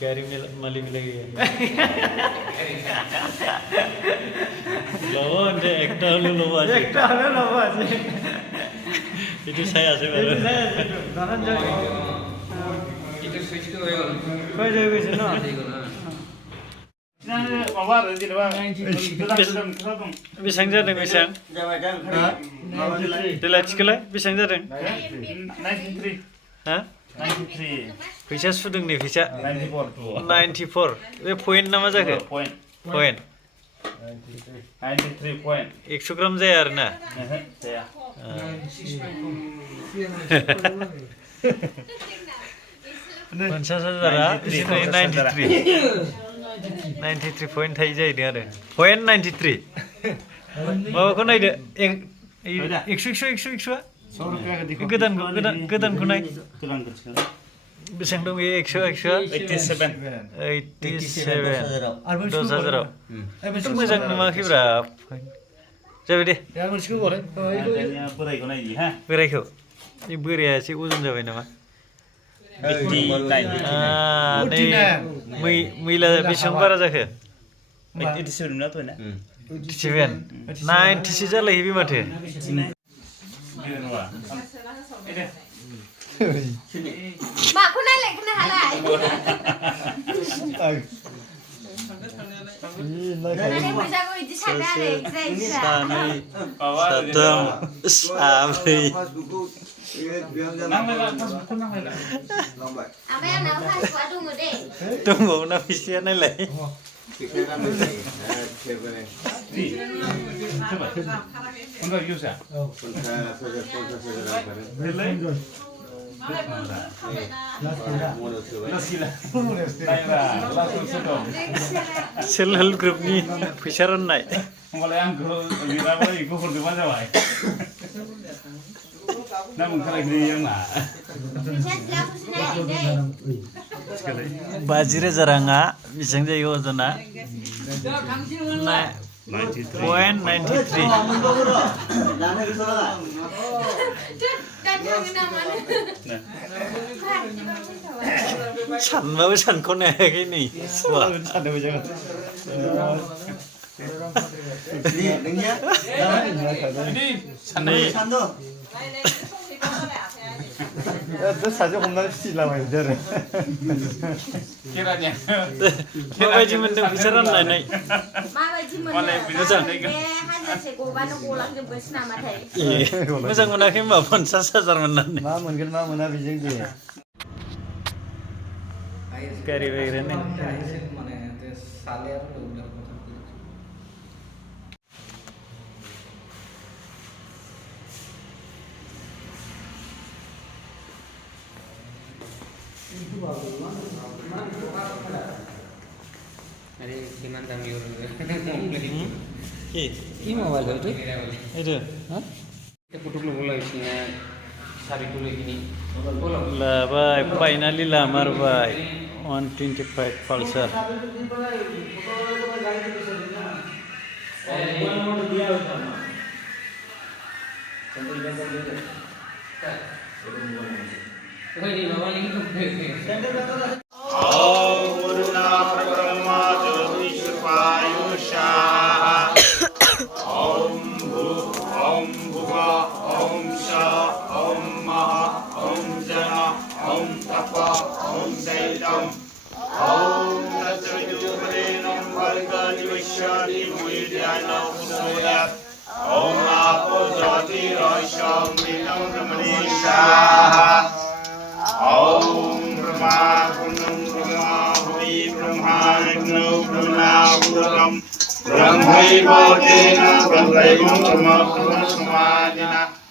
Gari mali lagi ya. Lawan je ekta lu lawan je. Ekta lu lawan je. Itu saya sih baru. Itu saya sih. Lanangbai. Itu switch ke oil. Kau jadi macam mana? Nah, awal nanti doang. Bisang jaring bisang. Delat sekolah bisang jaring. 93. Hah? 93. Fisa sudeng nih fisa. 94. 94. Ini poin nama jaga. Point. Poin. 93 point. 100 gram jaya arna. Saya. Ponsas hajar di sini 93. 93 point थाई जायो दे आरो. Point 93. माबाखौ नायदो 100 गोदानखौ नाय. बेसेबां दं बेयो 100 87. 10,000 मोजां नुवाखैब्रा जाबाय दे Ya bersih boleh. Adanya बोरायखौ नायनि ha. बोरायखौ बे बोराया एसे अजन जाबाय नामा 89. नै मैला बेसेबां बारा जाखो 87 ना तो ना. 87 90 जालायो बे माथो Mak aku naik kena halai. Nanti bisa aku itu sadar deh, सानै साथाम साब्रै Apa yang nak pas buat tunggu deh. दंबावोना फैसाया नायलाय Enggak bisa. सेल्फ हेल्प ग्रुपनि फैसा राननाय Mulai yang lira mulai ikut berdua jawa. Namun kalau ini yang mana? Bisa aku senang deh. 50,000 राङा बेसेबां जायो अजना 93 Dan kami namanya. सानबाबो सानख'नो हायाखै नै Terus saja हमनानै फिसिलाबाय बिदि Kiranya. माबायदि मोन्दों फैसा रानलायनाय Mabaji mana? मोजां Hajar gobano pulang jemput namatay. मोजां मोनाखै होनबा 50,000 मोननानै मा मोनगोन मा मोना बेजों दे गारि बायग्रा नों Mana itu saler udah Ada gimana tambiur? কি মোবাইল এইটো এইটো Kita putuk lu mulai isinya sari dulu gini. लाबाय फाइनालि लामारबाय 125 पालसार Ini bawa lagi tuh.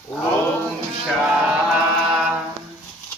Om Shanti.